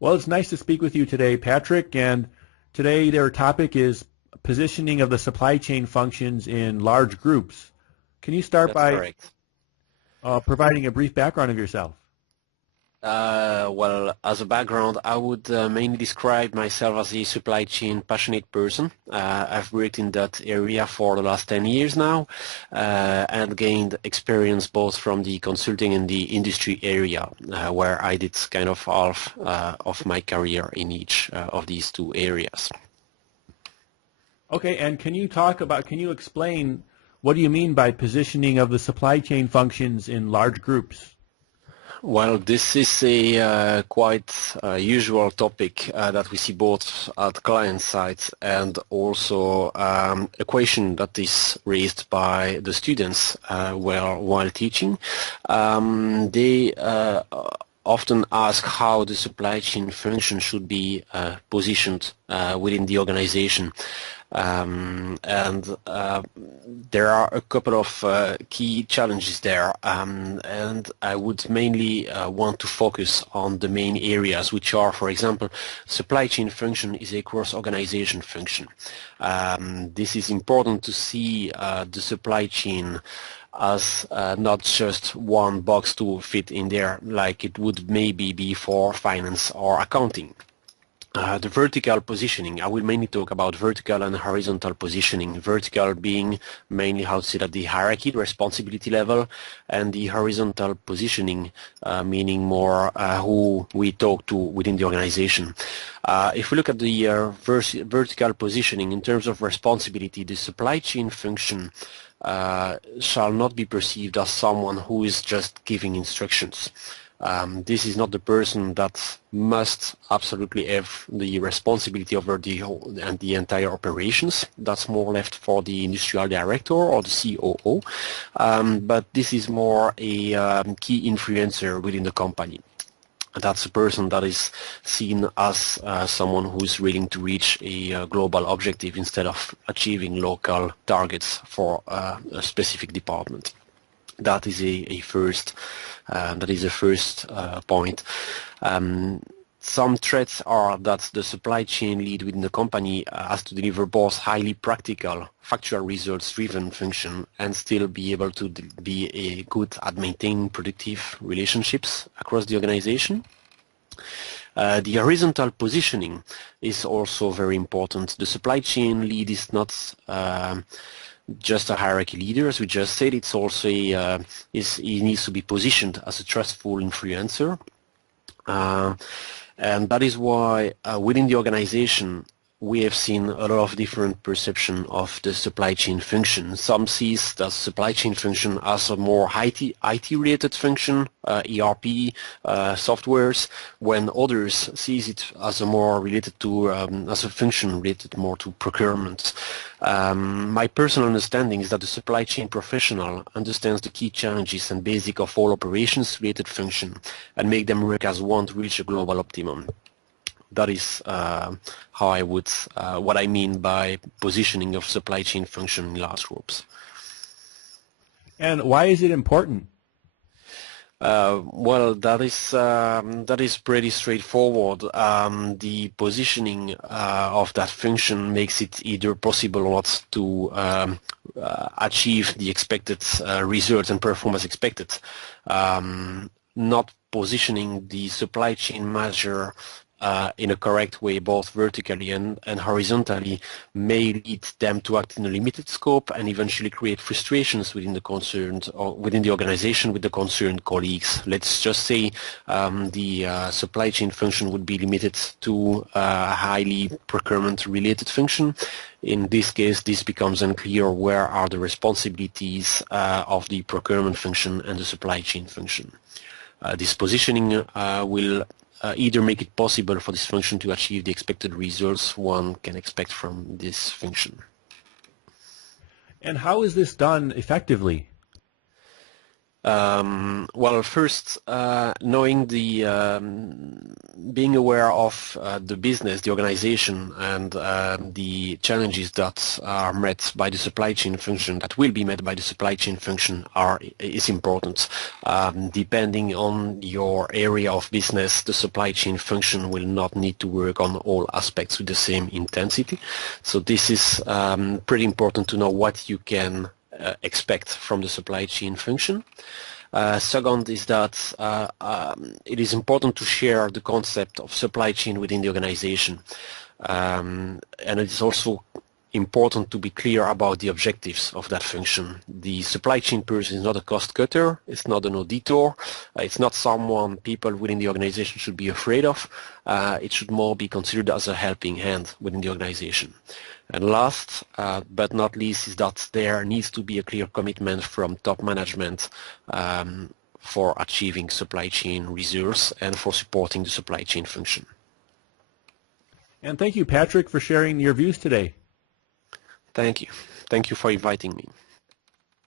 Well, it's nice to speak with you today, Patrick. And today their topic is positioning of the supply chain functions in large groups. Can you start That's by correct. providing a brief background of yourself? Well, as a background, I would mainly describe myself as a supply chain passionate person. I've worked in that area for the last 10 years now and gained experience both from the consulting and the industry area where I did kind of half of my career in each of these two areas. Okay, and can you explain what do you mean by positioning of the supply chain functions in large groups? Well, this is a quite usual topic that we see both at client sites and also a question that is raised by the students while teaching. They often ask how the supply chain function should be positioned within the organization. There are a couple of key challenges there, and I would mainly want to focus on the main areas, which are, for example, supply chain function is a cross-organization function. This is important to see the supply chain as not just one box to fit in there like it would maybe be for finance or accounting. The vertical positioning, I will mainly talk about vertical and horizontal positioning. Vertical being mainly how to say at the hierarchy, the responsibility level, and the horizontal positioning meaning more who we talk to within the organization. If we look at the vertical positioning in terms of responsibility, the supply chain function shall not be perceived as someone who is just giving instructions. This is not the person that must absolutely have the responsibility over the whole and the entire operations. That's more left for the industrial director or the COO. But this is more a key influencer within the company. That's a person that is seen as someone who is willing to reach a global objective instead of achieving local targets for a specific department. That is a first point. Some threats are that the supply chain lead within the company has to deliver both highly practical, factual results-driven function and still be able to be good at maintaining productive relationships across the organization. The horizontal positioning is also very important. The supply chain lead is not just a hierarchy leader, as we just said. It's also he needs to be positioned as a trustful influencer, and that is why within the organization we have seen a lot of different perception of the supply chain function. Some sees the supply chain function as a more IT related function, ERP, softwares, when others sees it as a more related to, as a function related more to procurement. My personal understanding is that the supply chain professional understands the key challenges and basic of all operations related function and make them work as one to reach a global optimum. That is how I would, what I mean by positioning of supply chain function in large groups. And why is it important? Well, that is pretty straightforward. The positioning of that function makes it either possible or not to achieve the expected results and perform as expected. Not positioning the supply chain manager in a correct way, both vertically and horizontally, may lead them to act in a limited scope and eventually create frustrations within the concerned or within the organization with the concerned colleagues. Let's just say the supply chain function would be limited to a highly procurement-related function. In this case, this becomes unclear where are the responsibilities of the procurement function and the supply chain function. This positioning will either make it possible for this function to achieve the expected results one can expect from this function. And how is this done effectively? Well, first, knowing the being aware of the business, the organization, and the challenges that are met by the supply chain function, that will be met by the supply chain function, is important. Depending on your area of business, the supply chain function will not need to work on all aspects with the same intensity. So this is pretty important to know what you can expect from the supply chain function. Second is that it is important to share the concept of supply chain within the organization. And it is also important to be clear about the objectives of that function. The supply chain person is not a cost cutter, it's not an auditor, it's not someone people within the organization should be afraid of. It should more be considered as a helping hand within the organization. And last but not least is that there needs to be a clear commitment from top management for achieving supply chain results and for supporting the supply chain function. And thank you, Patrick, for sharing your views today. Thank you. Thank you for inviting me.